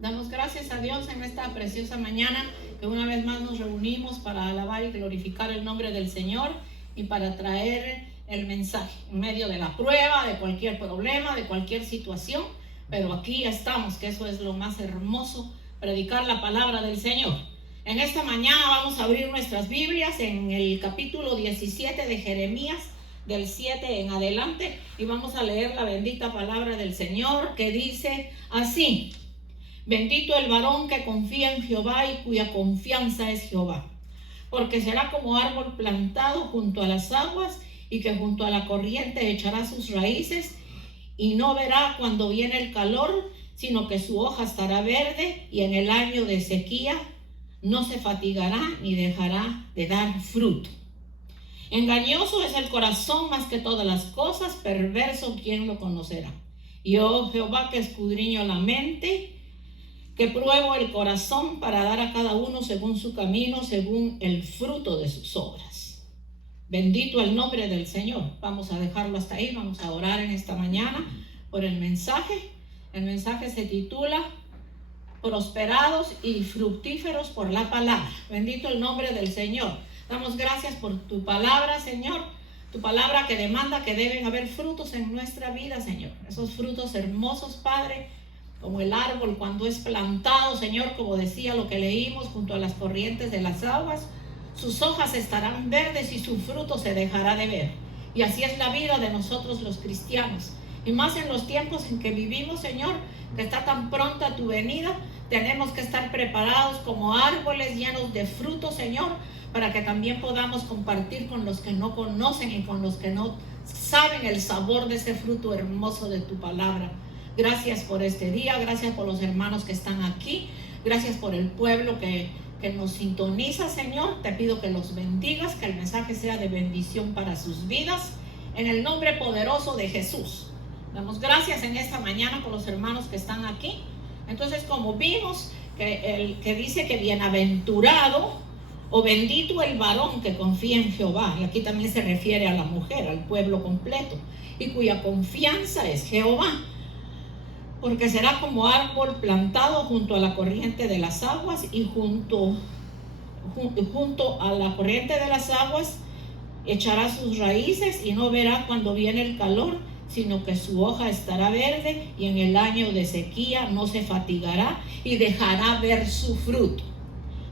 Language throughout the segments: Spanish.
Damos gracias a Dios en esta preciosa mañana que una vez más nos reunimos para alabar y glorificar el nombre del Señor y para traer el mensaje en medio de la prueba, de cualquier problema, de cualquier situación. Pero aquí estamos, que eso es lo más hermoso, predicar la palabra del Señor. En esta mañana vamos a abrir nuestras Biblias en el capítulo 17 de Jeremías, del 7 en adelante, y vamos a leer la bendita palabra del Señor que dice así: Bendito el varón que confía en Jehová y cuya confianza es Jehová, porque será como árbol plantado junto a las aguas y que junto a la corriente echará sus raíces y no verá cuando viene el calor, sino que su hoja estará verde y en el año de sequía no se fatigará ni dejará de dar fruto. Engañoso es el corazón más que todas las cosas, perverso ¿quién lo conocerá? Y oh Jehová, que escudriño la mente, que pruebo el corazón para dar a cada uno según su camino, según el fruto de sus obras. Bendito el nombre del Señor. Vamos a dejarlo hasta ahí, vamos a orar en esta mañana por el mensaje. El mensaje se titula Prosperados y fructíferos por la palabra. Bendito el nombre del Señor. Damos gracias por tu palabra, Señor. Tu palabra que demanda que deben haber frutos en nuestra vida, Señor. Esos frutos hermosos, Padre, como el árbol cuando es plantado, Señor, como decía lo que leímos, junto a las corrientes de las aguas, sus hojas estarán verdes y su fruto se dejará de ver. Y así es la vida de nosotros los cristianos. Y más en los tiempos en que vivimos, Señor, que está tan pronta tu venida, tenemos que estar preparados como árboles llenos de fruto, Señor, para que también podamos compartir con los que no conocen y con los que no saben el sabor de ese fruto hermoso de tu palabra. Gracias por este día, gracias por los hermanos que están aquí, gracias por el pueblo que nos sintoniza, Señor. Te pido que los bendigas, que el mensaje sea de bendición para sus vidas, en el nombre poderoso de Jesús. Damos gracias en esta mañana por los hermanos que están aquí. Entonces, como vimos, que dice que bienaventurado o bendito el varón que confía en Jehová, y aquí también se refiere a la mujer, al pueblo completo, y cuya confianza es Jehová, porque será como árbol plantado junto a la corriente de las aguas y junto a la corriente de las aguas echará sus raíces y no verá cuando viene el calor, sino que su hoja estará verde y en el año de sequía no se fatigará y dejará ver su fruto.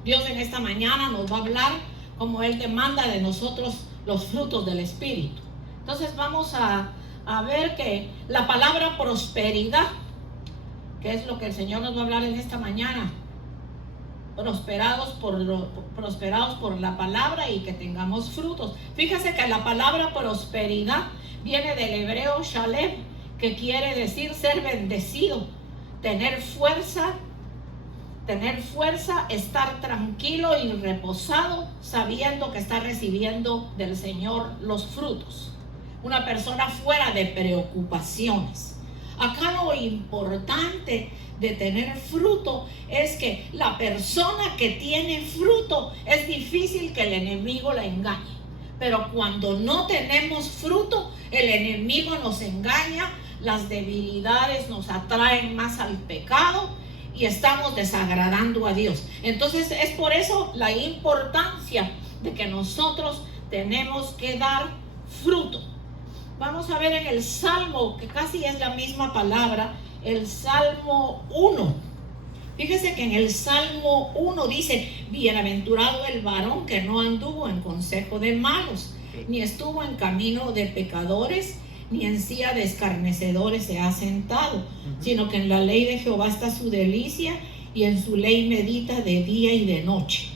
Dios en esta mañana nos va a hablar como Él demanda de nosotros los frutos del Espíritu. Entonces vamos a ver que la palabra prosperidad, que es lo que el Señor nos va a hablar en esta mañana, prosperados por la palabra y que tengamos frutos. Fíjese que la palabra prosperidad viene del hebreo shalem, que quiere decir ser bendecido, tener fuerza, estar tranquilo y reposado, sabiendo que está recibiendo del Señor los frutos. Una persona fuera de preocupaciones. Acá lo importante de tener fruto es que la persona que tiene fruto es difícil que el enemigo la engañe. Pero cuando no tenemos fruto, el enemigo nos engaña, las debilidades nos atraen más al pecado y estamos desagradando a Dios. Entonces es por eso la importancia de que nosotros tenemos que dar fruto. Vamos a ver en el Salmo, que casi es la misma palabra, el Salmo 1. Fíjese que en el Salmo 1 dice: bienaventurado el varón que no anduvo en consejo de malos, ni estuvo en camino de pecadores, ni en silla de escarnecedores se ha sentado, sino que en la ley de Jehová está su delicia, y en su ley medita de día y de noche.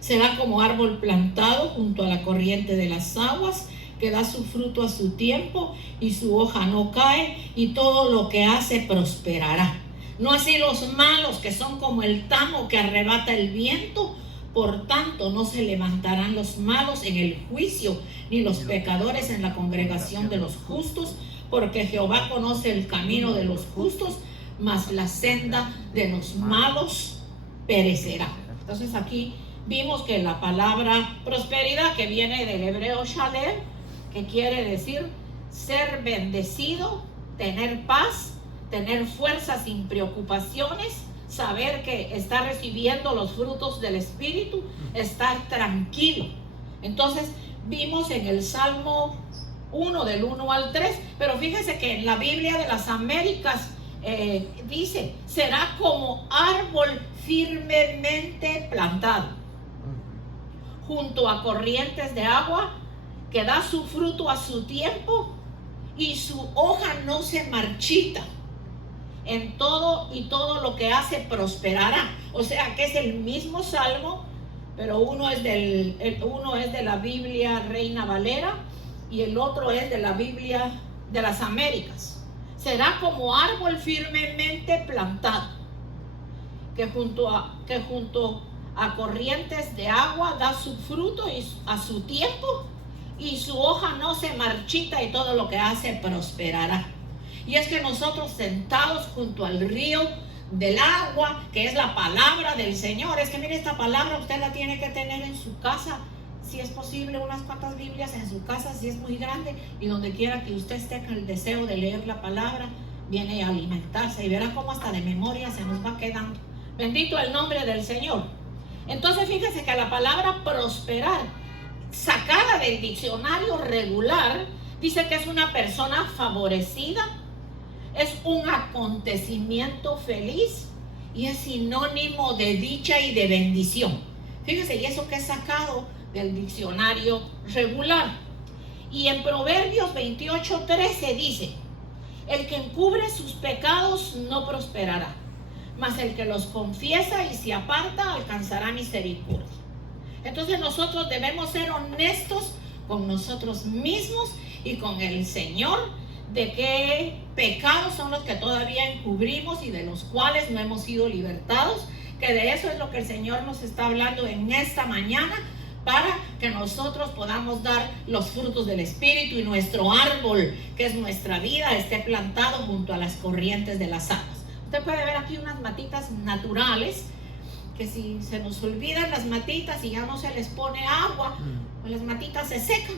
Será como árbol plantado junto a la corriente de las aguas, que da su fruto a su tiempo, y su hoja no cae, y todo lo que hace prosperará. No así los malos, que son como el tamo que arrebata el viento. Por tanto, no se levantarán los malos en el juicio, ni los pecadores en la congregación de los justos, porque Jehová conoce el camino de los justos, mas la senda de los malos perecerá. Entonces aquí vimos que la palabra prosperidad, que viene del hebreo shalem, que quiere decir ser bendecido, tener paz, tener fuerza sin preocupaciones, saber que está recibiendo los frutos del Espíritu, estar tranquilo. Entonces vimos en el Salmo 1 del 1 al 3, pero fíjese que en la Biblia de las Américas dice, será como árbol firmemente plantado junto a corrientes de agua, que da su fruto a su tiempo y su hoja no se marchita. En todo y todo lo que hace prosperará. O sea que es el mismo salmo, pero uno es de la Biblia Reina Valera y el otro es de la Biblia de las Américas. Será como árbol firmemente plantado, que junto a corrientes de agua da su fruto a su tiempo, y su hoja no se marchita, y todo lo que hace prosperará. Y es que nosotros, sentados junto al río del agua, que es la palabra del Señor, es que mire, esta palabra usted la tiene que tener en su casa, si es posible unas cuantas Biblias en su casa, si es muy grande, y donde quiera que usted esté con el deseo de leer la palabra, viene a alimentarse y verá cómo hasta de memoria se nos va quedando. Bendito el nombre del Señor. Entonces fíjese que la palabra prosperar, sacada del diccionario regular, dice que es una persona favorecida, es un acontecimiento feliz y es sinónimo de dicha y de bendición. Fíjese, y eso que es sacado del diccionario regular. Y en Proverbios 28:13 dice, el que encubre sus pecados no prosperará, mas el que los confiesa y se aparta alcanzará misericordia. Entonces nosotros debemos ser honestos con nosotros mismos y con el Señor, de qué pecados son los que todavía encubrimos y de los cuales no hemos sido libertados, que de eso es lo que el Señor nos está hablando en esta mañana, para que nosotros podamos dar los frutos del Espíritu y nuestro árbol, que es nuestra vida, esté plantado junto a las corrientes de las aguas. Usted puede ver aquí unas matitas naturales, que si se nos olvidan las matitas y ya no se les pone agua, pues las matitas se secan.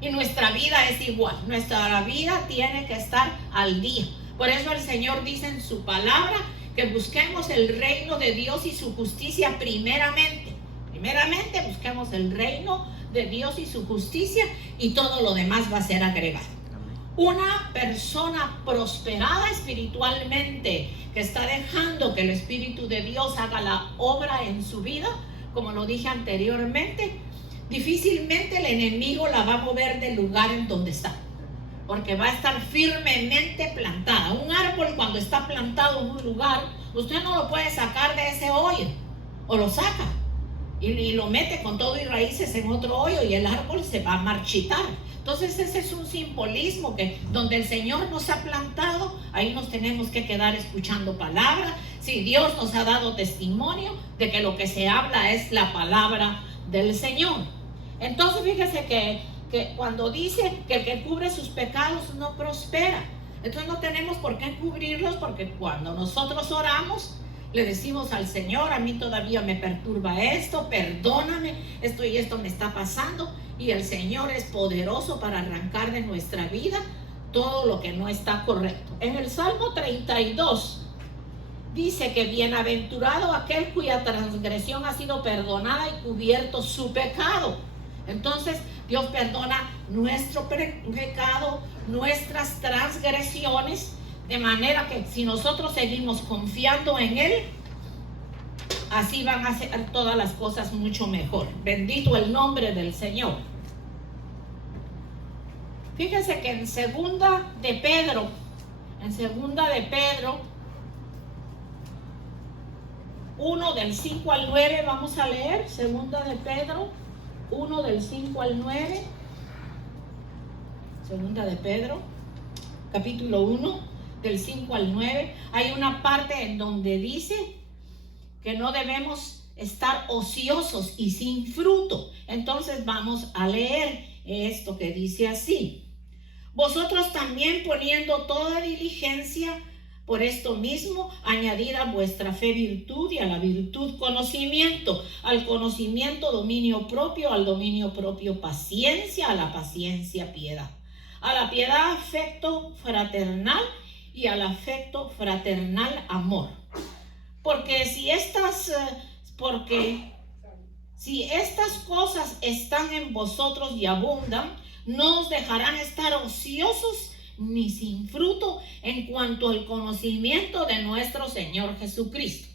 Y nuestra vida es igual, nuestra vida tiene que estar al día. Por eso el Señor dice en su palabra que busquemos el reino de Dios y su justicia primeramente. Primeramente busquemos el reino de Dios y su justicia, y todo lo demás va a ser agregado. Una persona prosperada espiritualmente, que está dejando que el Espíritu de Dios haga la obra en su vida, como lo dije anteriormente, difícilmente el enemigo la va a mover del lugar en donde está, porque va a estar firmemente plantada. Un árbol, cuando está plantado en un lugar, usted no lo puede sacar de ese hoyo, o lo saca y lo mete con todo y raíces en otro hoyo, y el árbol se va a marchitar. Entonces ese es un simbolismo, que donde el Señor nos ha plantado, ahí nos tenemos que quedar escuchando palabra. Si Dios nos ha dado testimonio de que lo que se habla es la palabra del Señor. Entonces fíjese que cuando dice que el que cubre sus pecados no prospera, entonces no tenemos por qué cubrirlos, porque cuando nosotros oramos, le decimos al Señor, a mí todavía me perturba esto, perdóname, esto y esto me está pasando, y el Señor es poderoso para arrancar de nuestra vida todo lo que no está correcto. En el Salmo 32 dice que bienaventurado aquel cuya transgresión ha sido perdonada y cubierto su pecado. Entonces Dios perdona nuestro pecado, nuestras transgresiones, de manera que si nosotros seguimos confiando en Él, así van a ser todas las cosas mucho mejor. Bendito el nombre del Señor. Fíjense que en segunda de Pedro 1 del 5 al 9, vamos a leer. Segunda de Pedro 1 del 5 al 9. Segunda de Pedro, capítulo 1, del 5 al 9, hay una parte en donde dice que no debemos estar ociosos y sin fruto. Entonces vamos a leer esto que dice así: vosotros también, poniendo toda diligencia, por esto mismo añadid a vuestra fe virtud, y a la virtud conocimiento, al conocimiento dominio propio, al dominio propio paciencia, a la paciencia piedad, a la piedad afecto fraternal, y al afecto fraternal amor. porque si estas cosas están en vosotros y abundan, no os dejarán estar ociosos ni sin fruto en cuanto al conocimiento de nuestro Señor Jesucristo.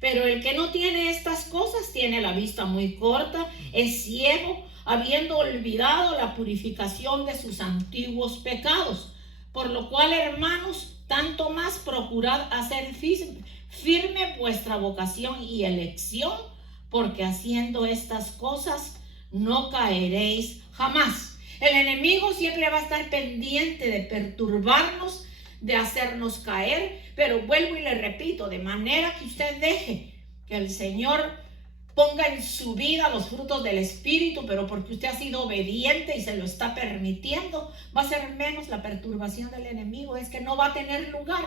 Pero el que no tiene estas cosas tiene la vista muy corta, es ciego, habiendo olvidado la purificación de sus antiguos pecados. Por lo cual, hermanos, tanto más procurad hacer firme vuestra vocación y elección, porque haciendo estas cosas no caeréis jamás. El enemigo siempre va a estar pendiente de perturbarnos, de hacernos caer, pero vuelvo y le repito, de manera que usted deje que el Señor ponga en su vida los frutos del Espíritu, pero porque usted ha sido obediente y se lo está permitiendo, va a ser menos la perturbación del enemigo, es que no va a tener lugar.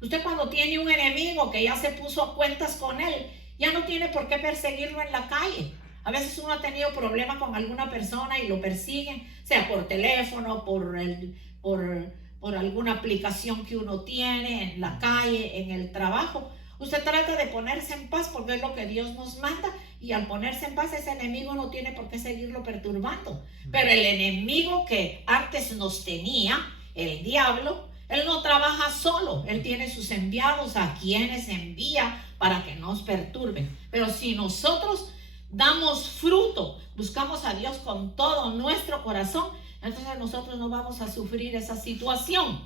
Usted cuando tiene un enemigo que ya se puso a cuentas con él, ya no tiene por qué perseguirlo en la calle. A veces uno ha tenido problemas con alguna persona y lo persiguen, sea por teléfono, por alguna aplicación que uno tiene en la calle, en el trabajo. Usted trata de ponerse en paz porque es lo que Dios nos manda, y al ponerse en paz ese enemigo no tiene por qué seguirlo perturbando. Pero el enemigo que antes nos tenía, el diablo, él no trabaja solo, él tiene sus enviados a quienes envía para que nos perturben. Pero si nosotros damos fruto, buscamos a Dios con todo nuestro corazón, entonces nosotros no vamos a sufrir esa situación.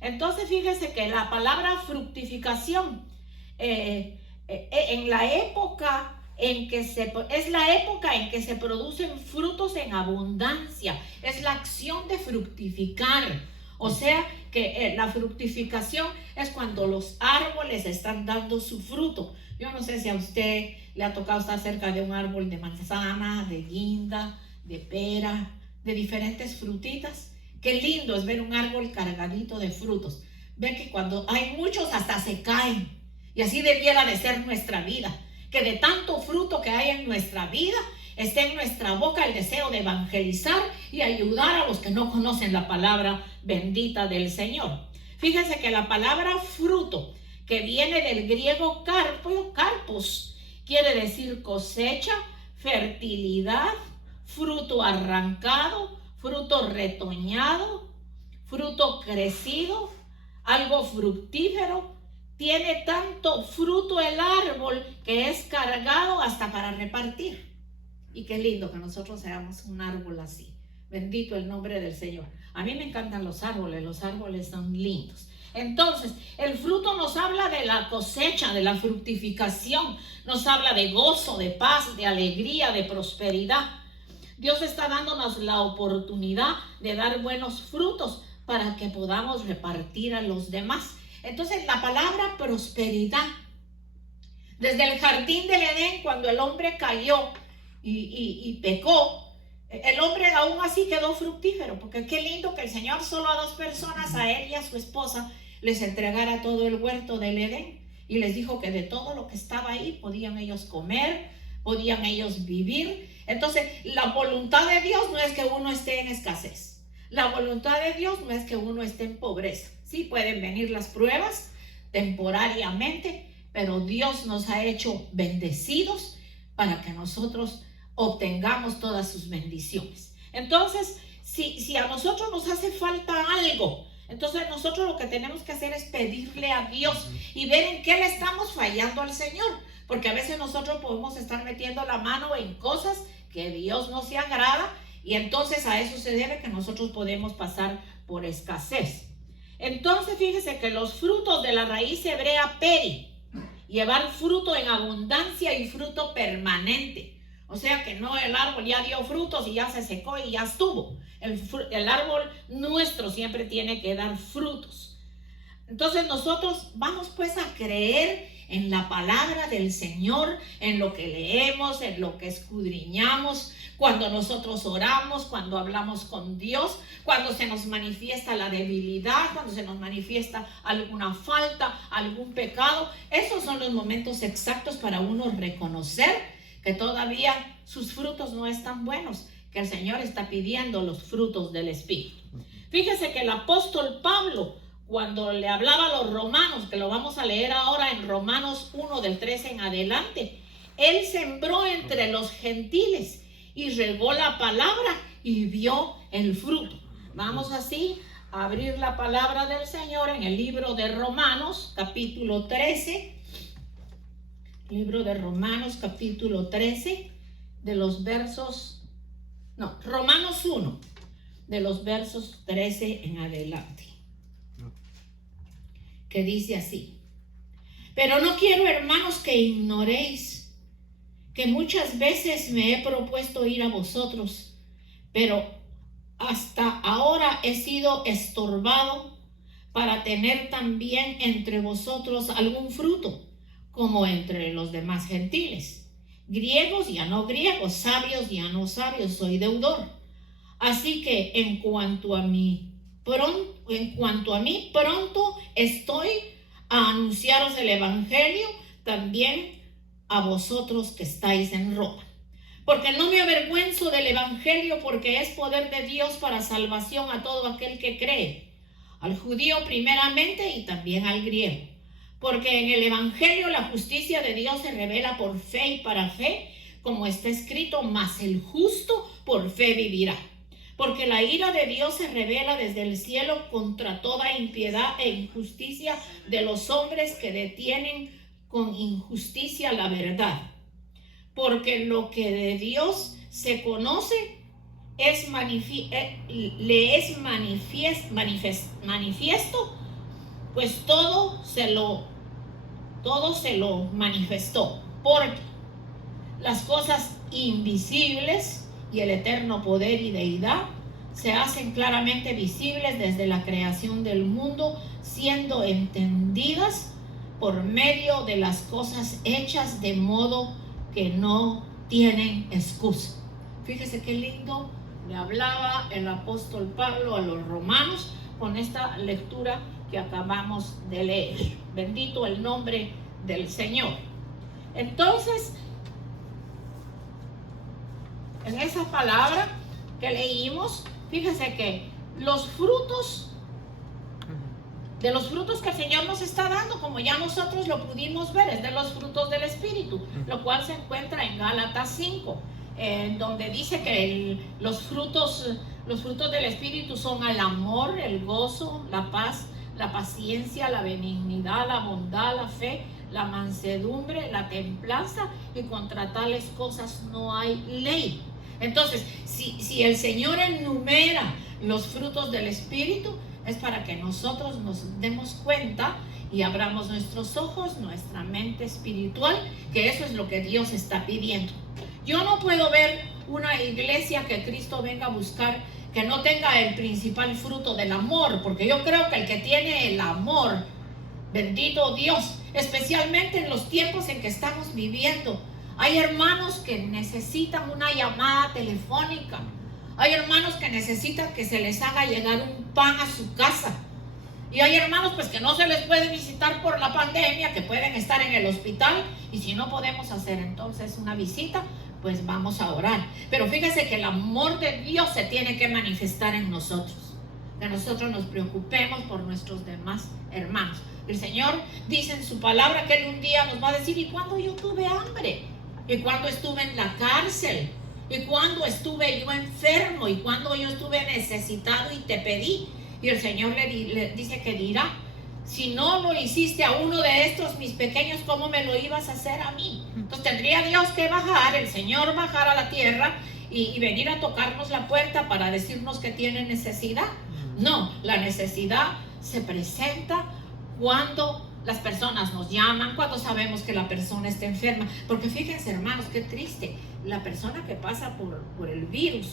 Entonces fíjese que la palabra fructificación en la época en que es la época en que se producen frutos en abundancia, es la acción de fructificar. O sea que la fructificación es cuando los árboles están dando su fruto. Yo no sé si a usted le ha tocado estar cerca de un árbol de manzana, de guinda, de pera, de diferentes frutitas. Qué lindo es ver un árbol cargadito de frutos. Ve que cuando hay muchos hasta se caen. Y así debiera de ser nuestra vida. Que de tanto fruto que hay en nuestra vida, esté en nuestra boca el deseo de evangelizar y ayudar a los que no conocen la palabra bendita del Señor. Fíjense que la palabra fruto, que viene del griego carpos, quiere decir cosecha, fertilidad, fruto arrancado, fruto retoñado, fruto crecido, algo fructífero. Tiene tanto fruto el árbol que es cargado hasta para repartir. Y qué lindo que nosotros seamos un árbol así. Bendito el nombre del Señor. A mí me encantan los árboles son lindos. Entonces, el fruto nos habla de la cosecha, de la fructificación, nos habla de gozo, de paz, de alegría, de prosperidad. Dios está dándonos la oportunidad de dar buenos frutos para que podamos repartir a los demás. Entonces, la palabra prosperidad, desde el jardín del Edén, cuando el hombre cayó y pecó, el hombre aún así quedó fructífero, porque qué lindo que el Señor solo a 2 personas, a él y a su esposa, les entregara todo el huerto del Edén, y les dijo que de todo lo que estaba ahí podían ellos comer, podían ellos vivir. Entonces, la voluntad de Dios no es que uno esté en escasez. La voluntad de Dios no es que uno esté en pobreza. Sí pueden venir las pruebas temporariamente, pero Dios nos ha hecho bendecidos para que nosotros obtengamos todas sus bendiciones. Entonces, si a nosotros nos hace falta algo, entonces nosotros lo que tenemos que hacer es pedirle a Dios y ver en qué le estamos fallando al Señor, porque a veces nosotros podemos estar metiendo la mano en cosas que Dios no se agrada, y entonces a eso se debe que nosotros podemos pasar por escasez. Entonces fíjese que los frutos de la raíz hebrea peri, llevar fruto en abundancia y fruto permanente. O sea que no, el árbol ya dio frutos y ya se secó y ya estuvo. El árbol nuestro siempre tiene que dar frutos. Entonces nosotros vamos pues a creer en la palabra del Señor, en lo que leemos, en lo que escudriñamos, cuando nosotros oramos, cuando hablamos con Dios, cuando se nos manifiesta la debilidad, cuando se nos manifiesta alguna falta, algún pecado. Esos son los momentos exactos para uno reconocer que todavía sus frutos no están buenos, que el Señor está pidiendo los frutos del Espíritu. Fíjese que el apóstol Pablo, cuando le hablaba a los romanos, que lo vamos a leer ahora en Romanos 1 del 13 en adelante, él sembró entre los gentiles y regó la palabra y vio el fruto. Vamos así a abrir la palabra del Señor en el libro de Romanos, capítulo 13. Libro de Romanos, capítulo 13, de los versos, Romanos 1, de los versos 13 en adelante, que dice así: pero no quiero, hermanos, que ignoréis que muchas veces me he propuesto ir a vosotros, pero hasta ahora he sido estorbado para tener también entre vosotros algún fruto, como entre los demás gentiles. Griegos y a no griegos, sabios y a no sabios, soy deudor. Así que en cuanto a mí, pronto estoy a anunciaros el evangelio también a vosotros que estáis en Roma. Porque no me avergüenzo del evangelio, porque es poder de Dios para salvación a todo aquel que cree, al judío primeramente y también al griego. Porque en el evangelio la justicia de Dios se revela por fe y para fe, como está escrito: mas el justo por fe vivirá. Porque la ira de Dios se revela desde el cielo contra toda impiedad e injusticia de los hombres que detienen con injusticia la verdad. Porque lo que de Dios se conoce le es manifiesto, pues todo se lo manifestó, porque las cosas invisibles y el eterno poder y deidad se hacen claramente visibles desde la creación del mundo, siendo entendidas por medio de las cosas hechas, de modo que no tienen excusa. Fíjese qué lindo le hablaba el apóstol Pablo a los romanos con esta lectura que acabamos de leer. Bendito el nombre del Señor. Entonces, en esa palabra que leímos, fíjese que los frutos, de los frutos que el Señor nos está dando, como ya nosotros lo pudimos ver, es de los frutos del Espíritu, lo cual se encuentra en Gálatas 5, donde dice que los frutos del Espíritu son el amor, el gozo, la paz, la paciencia, la benignidad, la bondad, la fe, la mansedumbre, la templanza, y contra tales cosas no hay ley. Entonces, si el Señor enumera los frutos del Espíritu, es para que nosotros nos demos cuenta y abramos nuestros ojos, nuestra mente espiritual, que eso es lo que Dios está pidiendo. Yo no puedo ver una iglesia que Cristo venga a buscar que no tenga el principal fruto del amor, porque yo creo que el que tiene el amor, bendito Dios, especialmente en los tiempos en que estamos viviendo, hay hermanos que necesitan una llamada telefónica. Hay hermanos que necesitan que se les haga llegar un pan a su casa. Y hay hermanos pues que no se les puede visitar por la pandemia, que pueden estar en el hospital. Y si no podemos hacer entonces una visita, pues vamos a orar. Pero fíjese que el amor de Dios se tiene que manifestar en nosotros. Que nosotros nos preocupemos por nuestros demás hermanos. El Señor dice en su palabra que Él un día nos va a decir: ¿y cuándo yo tuve hambre? ¿Y cuándo estuve en la cárcel? ¿Y cuándo estuve yo enfermo? ¿Y cuándo yo estuve necesitado y te pedí? Y el Señor le dice que dirá: si no lo hiciste a uno de estos mis pequeños, ¿cómo me lo ibas a hacer a mí? Entonces tendría Dios que bajar, el Señor bajar a la tierra y venir a tocarnos la puerta para decirnos que tiene necesidad. No, la necesidad se presenta cuando las personas nos llaman, cuando sabemos que la persona está enferma. Porque fíjense, hermanos, qué triste. La persona que pasa por el virus,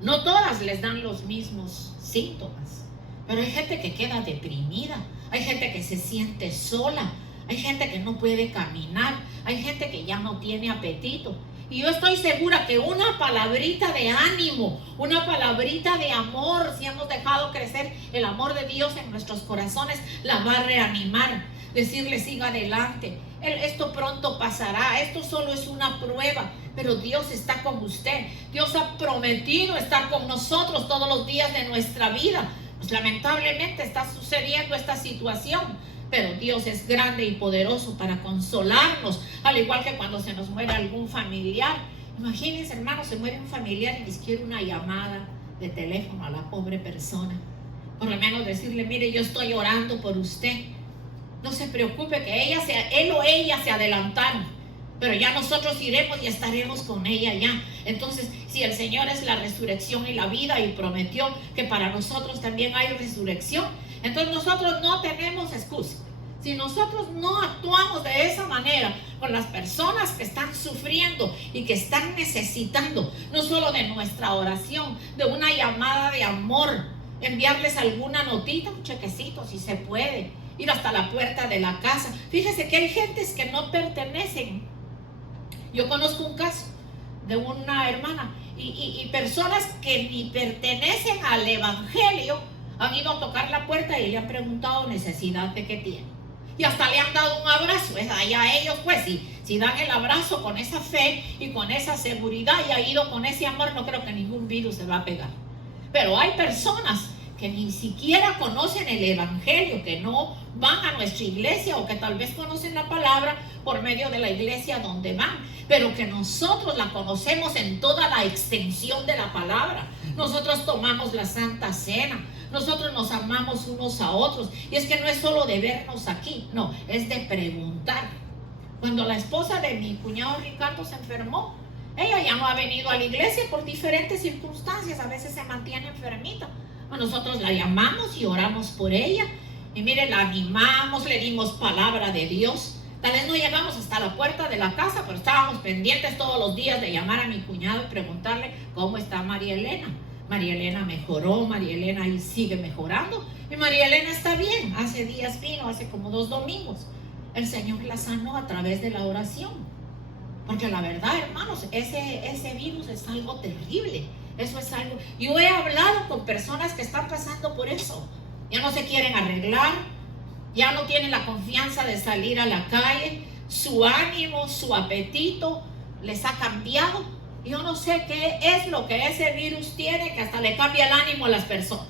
no todas les dan los mismos síntomas, pero hay gente que queda deprimida, hay gente que se siente sola, hay gente que no puede caminar, hay gente que ya no tiene apetito. Y yo estoy segura que una palabrita de ánimo, una palabrita de amor, si hemos dejado crecer el amor de Dios en nuestros corazones, la va a reanimar. Decirle: siga adelante, esto pronto pasará, esto solo es una prueba, pero Dios está con usted. Dios ha prometido estar con nosotros todos los días de nuestra vida. Pues lamentablemente está sucediendo esta situación, pero Dios es grande y poderoso para consolarnos, al igual que cuando se nos muere algún familiar. Imagínense, hermanos, se muere un familiar y les quiere una llamada de teléfono a la pobre persona. Por lo menos decirle, mire, yo estoy orando por usted. No se preocupe que él o ella se adelantaron, pero ya nosotros iremos y estaremos con ella ya. Entonces, si el Señor es la resurrección y la vida y prometió que para nosotros también hay resurrección, entonces nosotros no tenemos excusa. Si nosotros no actuamos de esa manera con las personas que están sufriendo y que están necesitando no solo de nuestra oración, de una llamada de amor, enviarles alguna notita, un chequecito si se puede, ir hasta la puerta de la casa. Fíjese que hay gentes que no pertenecen. Yo conozco un caso de una hermana y personas que ni pertenecen al evangelio han ido a tocar la puerta y le han preguntado necesidad de qué tiene. Y hasta le han dado un abrazo. Es allá ellos, pues, si dan el abrazo con esa fe y con esa seguridad y ha ido con ese amor, no creo que ningún virus se va a pegar. Pero hay personas que ni siquiera conocen el evangelio, que no van a nuestra iglesia o que tal vez conocen la palabra por medio de la iglesia donde van, pero que nosotros la conocemos en toda la extensión de la palabra. Nosotros tomamos la Santa Cena, nosotros nos amamos unos a otros, y es que no es solo de vernos aquí, no, es de preguntar. Cuando la esposa de mi cuñado Ricardo se enfermó, ella ya no ha venido a la iglesia por diferentes circunstancias, a veces se mantiene enfermita. Nosotros la llamamos y oramos por ella. Y mire, la animamos, le dimos palabra de Dios. Tal vez no llegamos hasta la puerta de la casa, pero estábamos pendientes todos los días de llamar a mi cuñado y preguntarle cómo está María Elena. María Elena mejoró, María Elena ahí sigue mejorando. Y María Elena está bien. Hace días vino, hace como 2 domingos. El Señor la sanó a través de la oración. Porque la verdad, hermanos, ese virus es algo terrible. Eso es algo. Yo he hablado con personas que están pasando por eso. Ya no se quieren arreglar, ya no tienen la confianza de salir a la calle, su ánimo, su apetito les ha cambiado. Yo no sé qué es lo que ese virus tiene, que hasta le cambia el ánimo a las personas.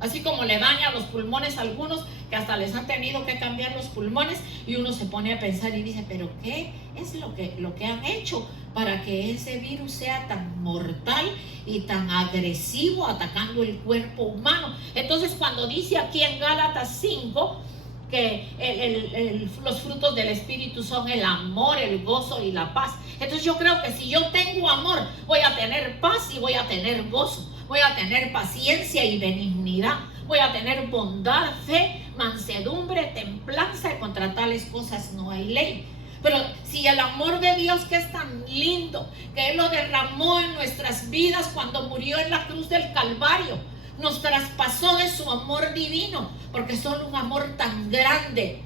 Así como le daña los pulmones a algunos, que hasta les han tenido que cambiar los pulmones, y uno se pone a pensar y dice, pero ¿qué es lo que han hecho para que ese virus sea tan mortal y tan agresivo atacando el cuerpo humano? Entonces, cuando dice aquí en Gálatas 5 que los frutos del Espíritu son el amor, el gozo y la paz, entonces yo creo que si yo tengo amor, voy a tener paz y voy a tener gozo, voy a tener paciencia y benignidad, voy a tener bondad, fe, mansedumbre, templanza, y contra tales cosas no hay ley. Pero si el amor de Dios, que es tan lindo, que Él lo derramó en nuestras vidas cuando murió en la cruz del Calvario, nos traspasó de su amor divino, porque solo un amor tan grande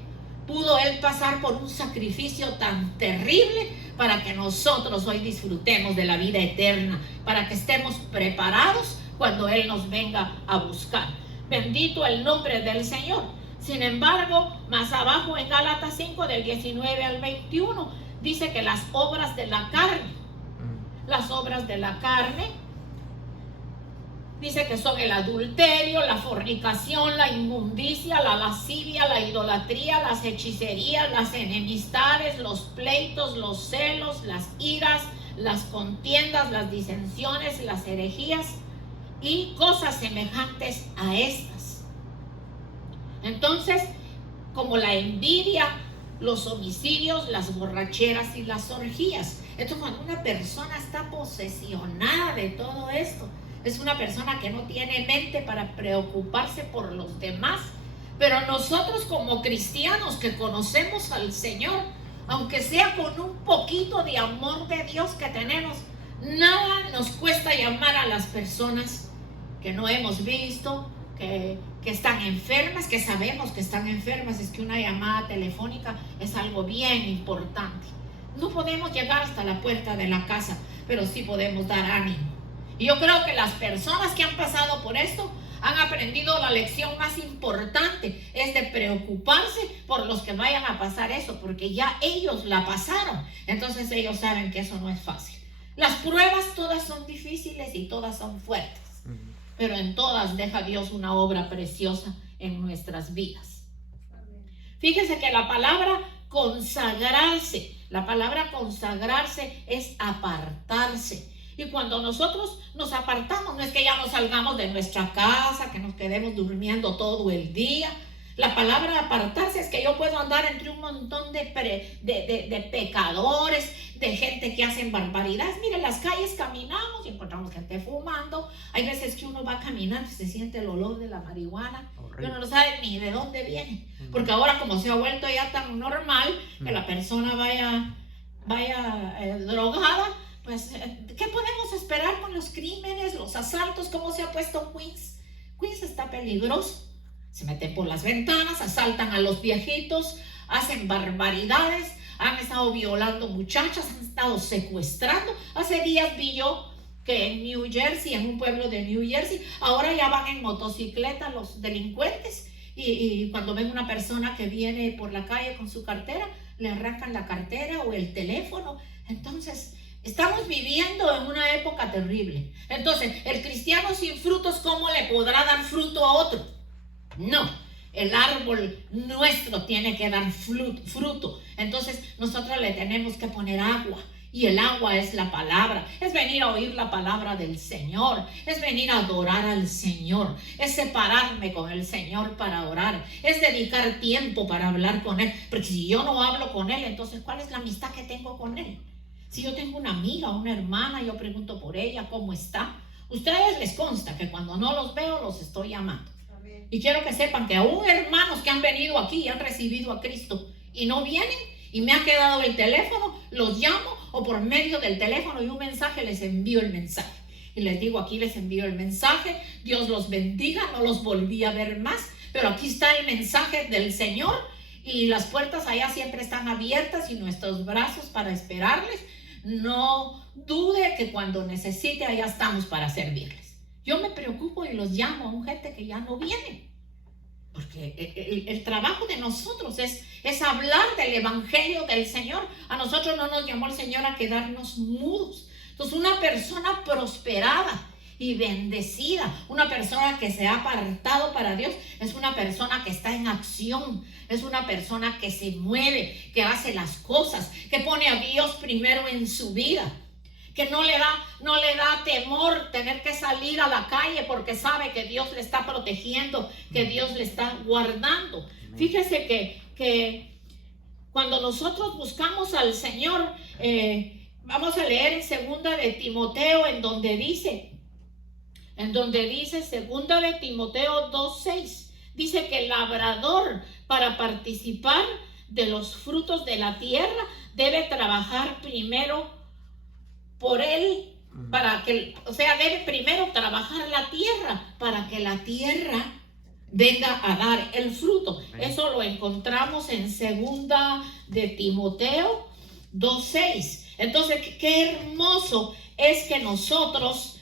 pudo Él pasar por un sacrificio tan terrible para que nosotros hoy disfrutemos de la vida eterna, para que estemos preparados cuando Él nos venga a buscar. Bendito el nombre del Señor. Sin embargo, más abajo en Gálatas 5 del 19 al 21 dice que las obras de la carne, dice que son el adulterio, la fornicación, la inmundicia, la lascivia, la idolatría, las hechicerías, las enemistades, los pleitos, los celos, las iras, las contiendas, las disensiones, las herejías y cosas semejantes a estas. Entonces, como la envidia, los homicidios, las borracheras y las orgías. Esto, cuando una persona está posesionada de todo esto, es una persona que no tiene mente para preocuparse por los demás. Pero nosotros, como cristianos que conocemos al Señor, aunque sea con un poquito de amor de Dios que tenemos, nada nos cuesta llamar a las personas que no hemos visto, que están enfermas, que sabemos que están enfermas. Es que una llamada telefónica es algo bien importante. No podemos llegar hasta la puerta de la casa, pero sí podemos dar ánimo. Y yo creo que las personas que han pasado por esto han aprendido la lección más importante, es de preocuparse por los que vayan a pasar eso, porque ya ellos la pasaron. Entonces ellos saben que eso no es fácil. Las pruebas todas son difíciles y todas son fuertes. pero en todas deja Dios una obra preciosa en nuestras vidas. Fíjese que la palabra consagrarse es apartarse. Y cuando nosotros nos apartamos, no es que ya nos salgamos de nuestra casa, que nos quedemos durmiendo todo el día. La palabra apartarse es que yo puedo andar entre un montón de pecadores, de gente que hacen barbaridades. Mire, en las calles caminamos y encontramos gente fumando. Hay veces que uno va caminando y se siente el olor de la marihuana. Y uno no sabe ni de dónde viene. Porque ahora, como se ha vuelto ya tan normal que la persona vaya drogada, pues, ¿qué podemos esperar con los crímenes, los asaltos? ¿Cómo se ha puesto Queens? Queens está peligroso. Se meten por las ventanas, asaltan a los viejitos, hacen barbaridades, han estado violando muchachas, han estado secuestrando. Hace días vi yo que en New Jersey, en un pueblo de New Jersey, ahora ya van en motocicleta los delincuentes y cuando ven una persona que viene por la calle con su cartera, le arrancan la cartera o el teléfono. Entonces, estamos viviendo en una época terrible. Entonces, el cristiano sin frutos, ¿cómo le podrá dar fruto a otro? No, el árbol nuestro tiene que dar fruto. Entonces nosotros le tenemos que poner agua. Y el agua es la palabra. Es venir a oír la palabra del Señor. Es venir a adorar al Señor. Es separarme con el Señor para orar. Es dedicar tiempo para hablar con Él. Porque si yo no hablo con Él, entonces ¿cuál es la amistad que tengo con Él? Si yo tengo una amiga, una hermana, yo pregunto por ella, ¿cómo está? Ustedes les consta que cuando no los veo, los estoy llamando. Y quiero que sepan que aún hermanos que han venido aquí y han recibido a Cristo y no vienen y me ha quedado el teléfono, los llamo o por medio del teléfono y un mensaje les envío el mensaje. Y les digo, aquí les envío el mensaje, Dios los bendiga, no los volví a ver más, pero aquí está el mensaje del Señor y las puertas allá siempre están abiertas y nuestros brazos para esperarles. No dude que cuando necesite allá estamos para servirles. Yo me preocupo y los llamo a un gente que ya no viene. Porque el trabajo de nosotros es hablar del evangelio del Señor. A nosotros no nos llamó el Señor a quedarnos mudos. Entonces, una persona prosperada y bendecida, una persona que se ha apartado para Dios, es una persona que está en acción, es una persona que se mueve, que hace las cosas, que pone a Dios primero en su vida. Que no le da temor tener que salir a la calle porque sabe que Dios le está protegiendo, que Dios le está guardando. Fíjese que cuando nosotros buscamos al Señor, vamos a leer en segunda de Timoteo, en donde dice segunda de Timoteo 2:6, dice que el labrador, para participar de los frutos de la tierra, debe trabajar primero por él, debe primero trabajar la tierra para que la tierra venga a dar el fruto. Eso lo encontramos en segunda de Timoteo 2:6. Entonces, qué hermoso es que nosotros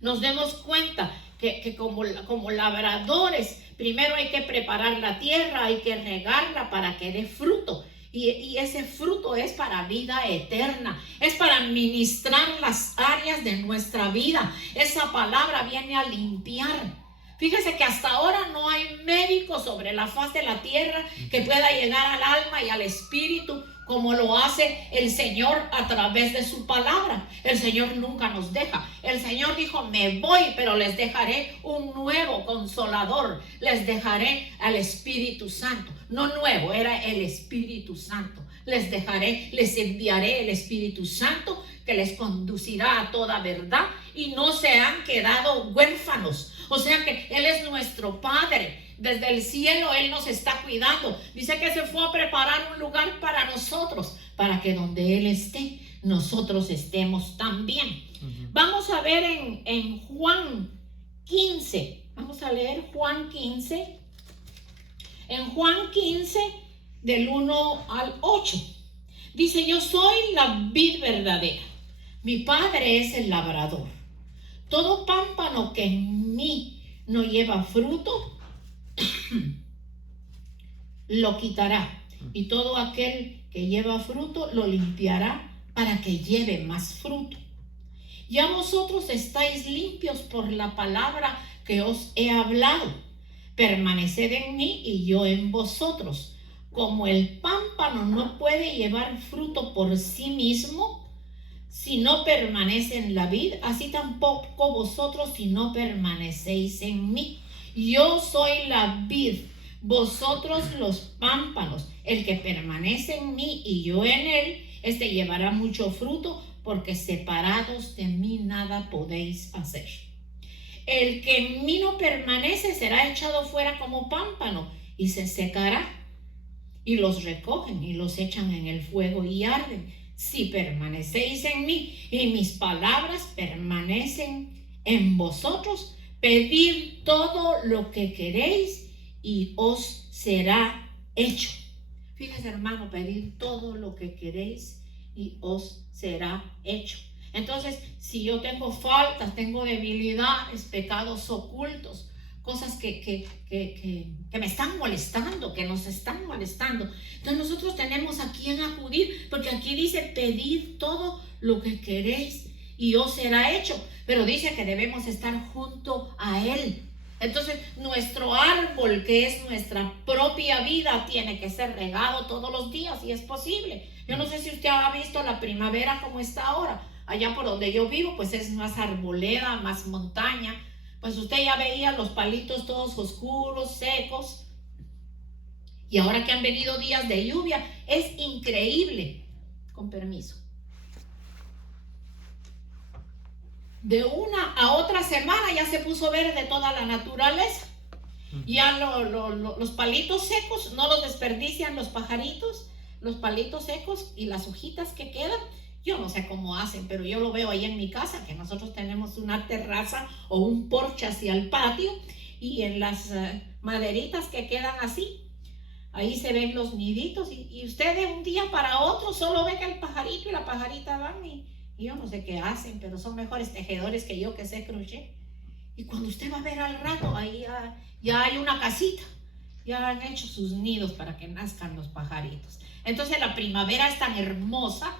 nos demos cuenta que como labradores, primero hay que preparar la tierra, hay que regarla para que dé fruto. Y ese fruto es para vida eterna, es para ministrar las áreas de nuestra vida. Esa palabra viene a limpiar. Fíjese que hasta ahora no hay médico sobre la faz de la tierra que pueda llegar al alma y al espíritu como lo hace el Señor a través de su palabra. El Señor nunca nos deja. El Señor dijo, me voy, pero les dejaré un nuevo consolador. Les dejaré al Espíritu Santo. No nuevo, era el Espíritu Santo. Les enviaré el Espíritu Santo que les conducirá a toda verdad y no se han quedado huérfanos. O sea que Él es nuestro Padre. Desde el cielo Él nos está cuidando. Dice que se fue a preparar un lugar para nosotros, para que donde Él esté, nosotros estemos también. Vamos a ver en Juan 15. Vamos a leer Juan 15. En Juan 15, del 1 al 8. Dice, yo soy la vid verdadera. Mi Padre es el labrador. Todo pámpano que en mí no lleva fruto, lo quitará, y todo aquel que lleva fruto lo limpiará para que lleve más fruto. Ya vosotros estáis limpios por la palabra que os he hablado. Permaneced en mí y yo en vosotros. Como el pámpano no puede llevar fruto por sí mismo si no permanece en la vid, así tampoco vosotros si no permanecéis en mí. Yo soy la vid, vosotros los pámpanos. El que permanece en mí y yo en él, este llevará mucho fruto, porque separados de mí nada podéis hacer. El que en mí no permanece será echado fuera como pámpano y se secará. Y los recogen y los echan en el fuego y arden. Si permanecéis en mí y mis palabras permanecen en vosotros, pedid todo lo que queréis y os será hecho. Fíjese, hermano, pedid todo lo que queréis y os será hecho. Entonces, si yo tengo faltas, tengo debilidades, pecados ocultos, cosas que me están molestando, que nos están molestando, entonces nosotros tenemos a quién acudir, porque aquí dice, pedid todo lo que queréis y os será hecho, pero dice que debemos estar junto a Él. Entonces, nuestro árbol, que es nuestra propia vida, tiene que ser regado todos los días, si es posible. Yo no sé si usted ha visto la primavera como está ahora. Allá por donde yo vivo, pues es más arboleda, más montaña. Pues usted ya veía los palitos todos oscuros, secos. Y ahora que han venido días de lluvia, es increíble. Con permiso. De una a otra semana ya se puso verde toda la naturaleza. Ya los palitos secos no los desperdician los pajaritos, los palitos secos y las hojitas que quedan. Yo no sé cómo hacen, pero yo lo veo ahí en mi casa, que nosotros tenemos una terraza o un porche hacia el patio, y en las maderitas que quedan así, ahí se ven los niditos, y usted de un día para otro solo ve que el pajarito y la pajarita van, y yo no sé qué hacen, pero son mejores tejedores que yo, que sé crochet. Y cuando usted va a ver al rato, ahí ya hay una casita, ya han hecho sus nidos para que nazcan los pajaritos. Entonces la primavera es tan hermosa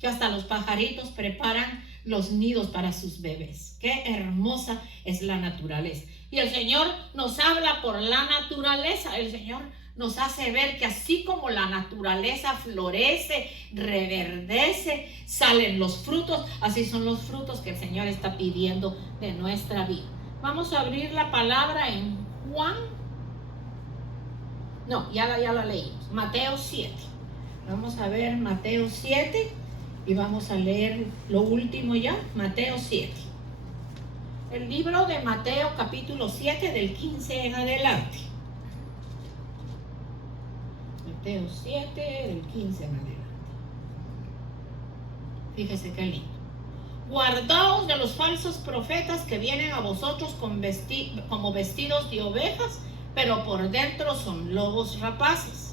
que hasta los pajaritos preparan los nidos para sus bebés. Qué hermosa es la naturaleza. Y el Señor nos habla por la naturaleza. El Señor nos hace ver que así como la naturaleza florece, reverdece, salen los frutos, así son los frutos que el Señor está pidiendo de nuestra vida. Vamos a abrir la palabra en Juan. No, ya la leímos. Mateo 7. Vamos a ver Mateo 7 y vamos a leer lo último ya, Mateo 7. El libro de Mateo capítulo 7 del 15 en adelante. Mateo 7 del 15 en adelante. Fíjese qué lindo. Guardaos de los falsos profetas que vienen a vosotros como vestidos de ovejas, pero por dentro son lobos rapaces.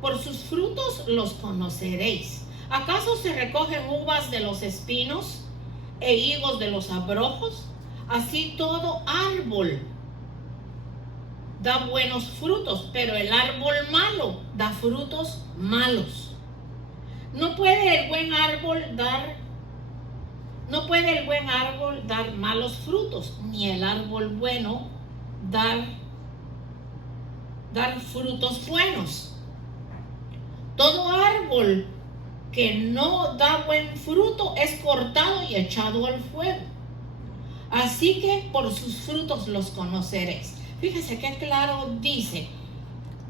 Por sus frutos los conoceréis. ¿Acaso se recogen uvas de los espinos e higos de los abrojos? Así todo árbol da buenos frutos, pero el árbol malo da frutos malos. No puede el buen árbol dar malos frutos, ni el árbol bueno dar frutos buenos. Todo árbol que no da buen fruto es cortado y echado al fuego. Así que por sus frutos los conoceréis. Fíjese qué claro dice: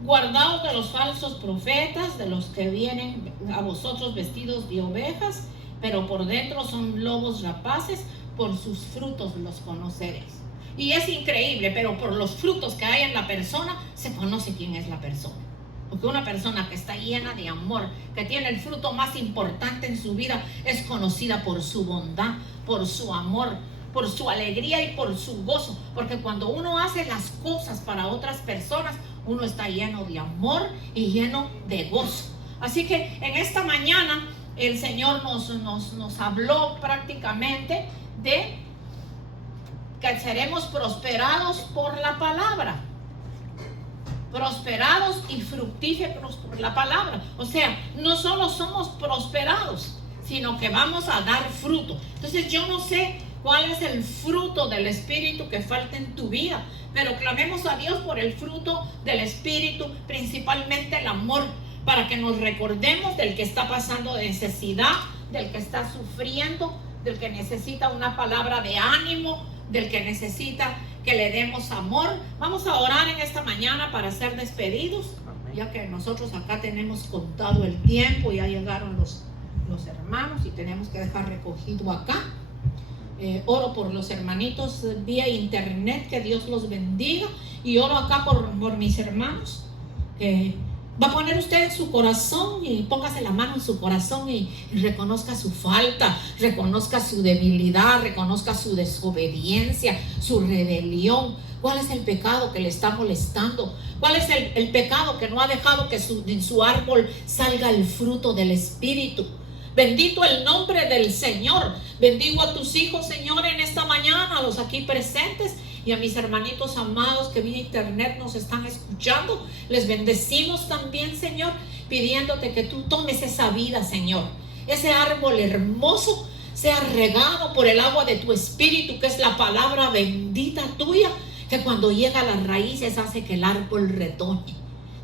guardaos de los falsos profetas, de los que vienen a vosotros vestidos de ovejas, pero por dentro son lobos rapaces. Por sus frutos los conoceréis. Y es increíble, pero por los frutos que hay en la persona se conoce quién es la persona. Porque una persona que está llena de amor, que tiene el fruto más importante en su vida, es conocida por su bondad, por su amor, por su alegría y por su gozo. Porque cuando uno hace las cosas para otras personas, uno está lleno de amor y lleno de gozo. Así que en esta mañana el Señor nos habló prácticamente de que seremos prosperados por la palabra. Prosperados y fructíferos por la palabra. O sea, no solo somos prosperados, sino que vamos a dar fruto. Entonces yo no sé cuál es el fruto del Espíritu que falta en tu vida, pero clamemos a Dios por el fruto del Espíritu, principalmente el amor, para que nos recordemos del que está pasando necesidad, del que está sufriendo, del que necesita una palabra de ánimo, del que necesita que le demos amor. Vamos a orar en esta mañana para ser despedidos, ya que nosotros acá tenemos contado el tiempo, ya llegaron los hermanos y tenemos que dejar recogido acá. Oro por los hermanitos vía internet, que Dios los bendiga, y oro acá por mis hermanos. Va a poner usted en su corazón y póngase la mano en su corazón y reconozca su falta, reconozca su debilidad, reconozca su desobediencia, su rebelión. ¿Cuál es el pecado que le está molestando? ¿Cuál es el pecado que no ha dejado que en su árbol salga el fruto del Espíritu? Bendito el nombre del Señor. Bendigo a tus hijos, Señor, en esta mañana, a los aquí presentes y a mis hermanitos amados que vía internet nos están escuchando. Les bendecimos también, Señor, pidiéndote que tú tomes esa vida, Señor. Ese árbol hermoso sea regado por el agua de tu Espíritu, que es la palabra bendita tuya, que cuando llega a las raíces hace que el árbol retoñe.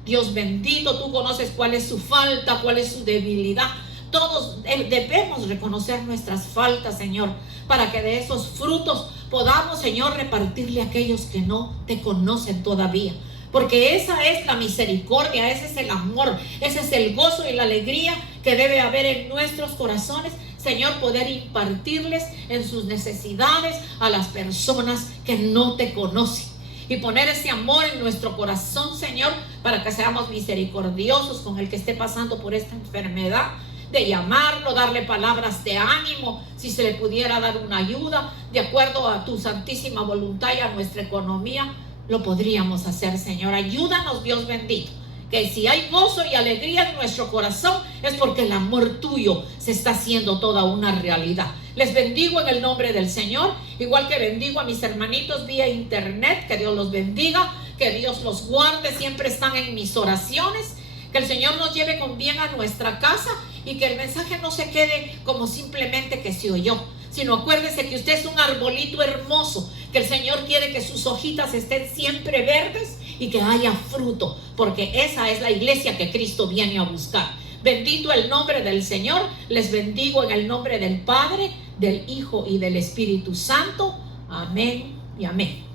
Dios bendito, tú conoces cuál es su falta, cuál es su debilidad. Todos debemos reconocer nuestras faltas, Señor, para que de esos frutos podamos, Señor, repartirle a aquellos que no te conocen todavía. Porque esa es la misericordia, ese es el amor, ese es el gozo y la alegría que debe haber en nuestros corazones, Señor, poder impartirles en sus necesidades a las personas que no te conocen. Y poner ese amor en nuestro corazón, Señor, para que seamos misericordiosos con el que esté pasando por esta enfermedad, de llamarlo, darle palabras de ánimo, si se le pudiera dar una ayuda, de acuerdo a tu santísima voluntad y a nuestra economía, lo podríamos hacer, Señor. Ayúdanos, Dios bendito, que si hay gozo y alegría en nuestro corazón, es porque el amor tuyo se está haciendo toda una realidad. Les bendigo en el nombre del Señor, igual que bendigo a mis hermanitos vía internet. Que Dios los bendiga, que Dios los guarde, siempre están en mis oraciones. Que el Señor nos lleve con bien a nuestra casa y que el mensaje no se quede como simplemente que se oyó, sino acuérdese que usted es un arbolito hermoso, que el Señor quiere que sus hojitas estén siempre verdes y que haya fruto, porque esa es la iglesia que Cristo viene a buscar. Bendito el nombre del Señor. Les bendigo en el nombre del Padre, del Hijo y del Espíritu Santo. Amén y amén.